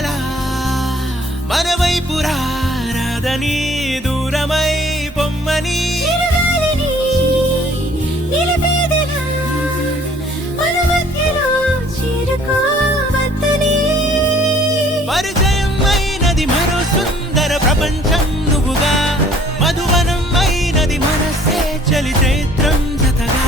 వెన్నెలా మన వైపు రాదని దూరమై పొమ్మని పరిచయం అయినది మరో సుందర ప్రపంచం నువ్వుగా మధువనం అయినది మనసే చలి చైత్రం జతగా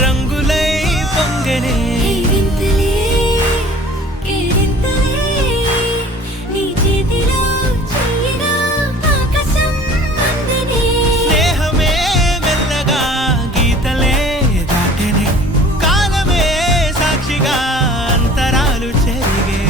రంగులై పొంగనే స్నేహమే మెల్లగా గీతలే దాటనే కాలమే సాక్షిగా అంతరాలు చెరిగే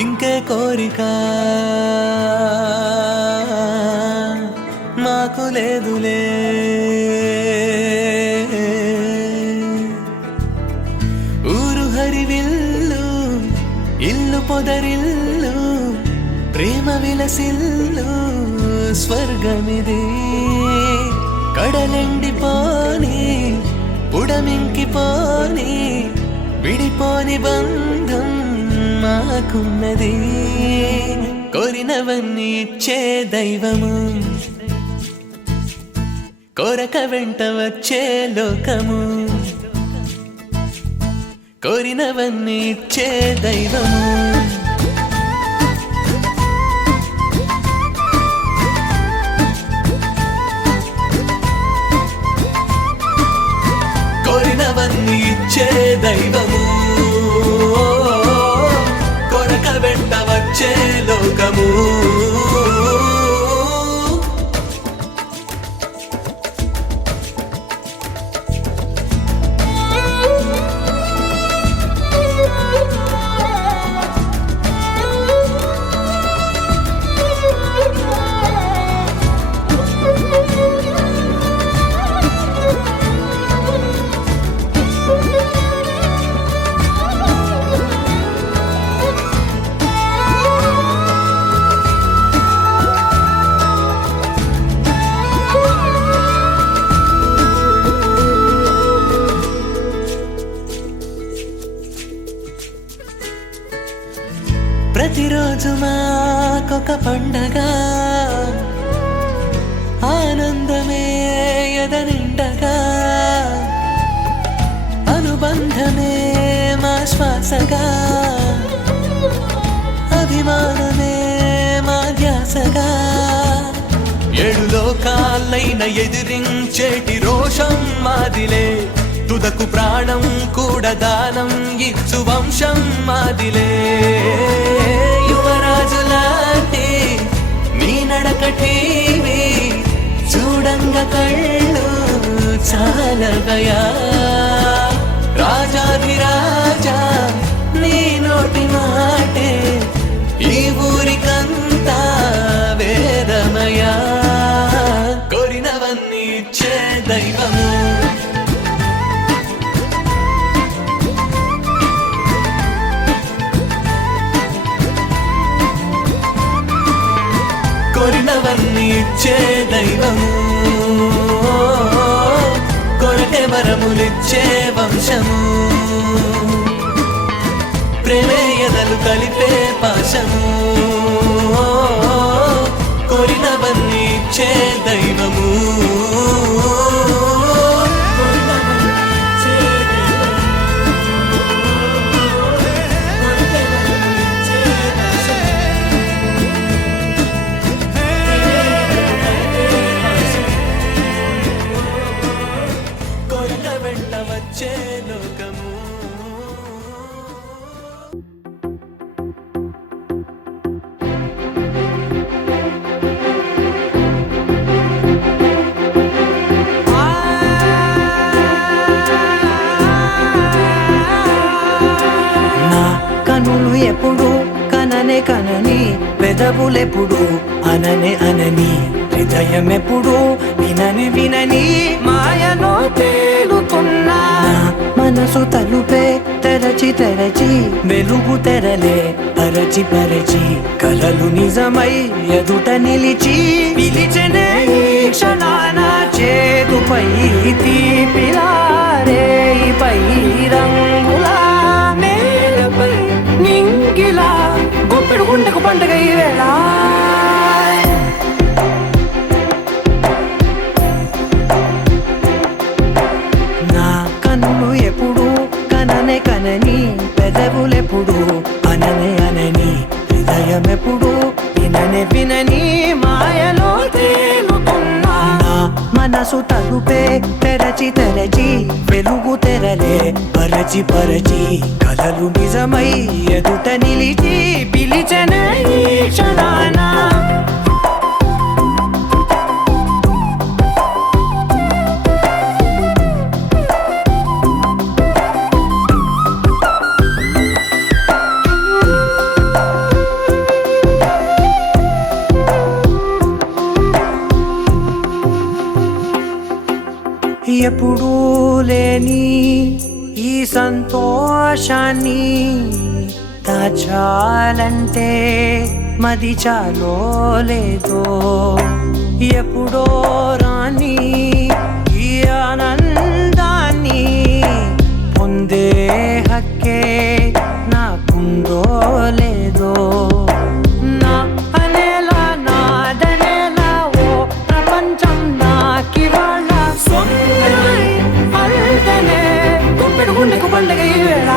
ఇంకే కోరిక మాకు లేదులే. ఊరు హరివిల్లు ఇల్లు పొదరిల్లు ప్రేమ విలసిల్లు స్వర్గమిది. కడలెండిపోని ఉడమింకిపోని విడిపోని బంధం మాకున్నది. కోరినవన్నీ ఇచ్చే దైవము కోరక వెంట వచ్చే లోకము. కోరినవన్నీ ఇచ్చే దైవము కోరినవన్నీ ఇచ్చే దైవము కొరక వెంట వచ్చే లోకము. ప్రతిరోజు మాకొక పండగ ఆనందమే ఎదనిండగా అనుబంధమే మా శ్వాసగా అభిమానమే మా ధ్యాసగా. ఏడు లోకాలైన ఎదిరించేటి రోషం మాదిలే తుదకు ప్రాణం కూడా దానం ఇచ్చు వంశం మాదిలే. యువరాజులాంటి నీ నడక టీవీ చూడంగా కళ్ళు చాలవయా. రాజాధిరాజా నీ నోటి మాటే ఈ ఊరికంతా వేదమయా. కోరినవన్నీ ఇచ్చే దైవము కోరినవన్నీ ఇచ్చే దైవము కొరటే వరములిచ్చే వంశము. ప్రేమే ఎదలు కలిపే పాశము కోరినవన్నీ ఇచ్చే దైవము. వచ్చే లోకము నా కనులు ఎప్పుడు కననే కనని పెదవులెప్పుడు అననే అనని హృదయం ఎప్పుడు వినని వినని మాయలో తేలుతున్నా. మనసు తలుపే తెరచి తెరచి వెలుగు తెరలే పరచి పరచి కలలు నిజమై ఎదుట నిలిచి పిలిచెనే ఈ క్షణాన చేతుపై తీపిలారే పై రంగులా నేలపై నింగిలా గొప్పెడు గుండెకు పండుగ ఈ వేళ. కననే కనని పెదవులెప్పుడు అననే అనని హృదయం ఎప్పుడు విననే వినని మాయలో తేలుతున్నా. మనసు తలుపే తెరచి తెరచి వెలుగు తెరలే పరచి పరచి కలలు నిజమై ఎదుట నిలిచి పిలిచెనే ఈ క్షణాన. ఎప్పుడూ లేని ఈ సంతోషాన్ని దాచాలంటే మది చాలో లేదో ఎప్పుడో రాని ఈ ఆనందాన్ని పొందే హక్కే నాకుందో లేదో నా అనేలా నాదనేలా ఓ ప్రపంచం నాకివాళ్ళ సొంతమై అల్దనే గుప్పెడు గుండెకు పండగ ఈ వేళ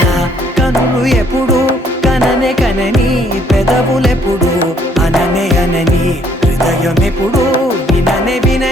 నా కనులు ఎప్పుడు కననే కనని పెదవులెప్పుడు అననే అనని హృదయం ఎప్పుడు విననే వినని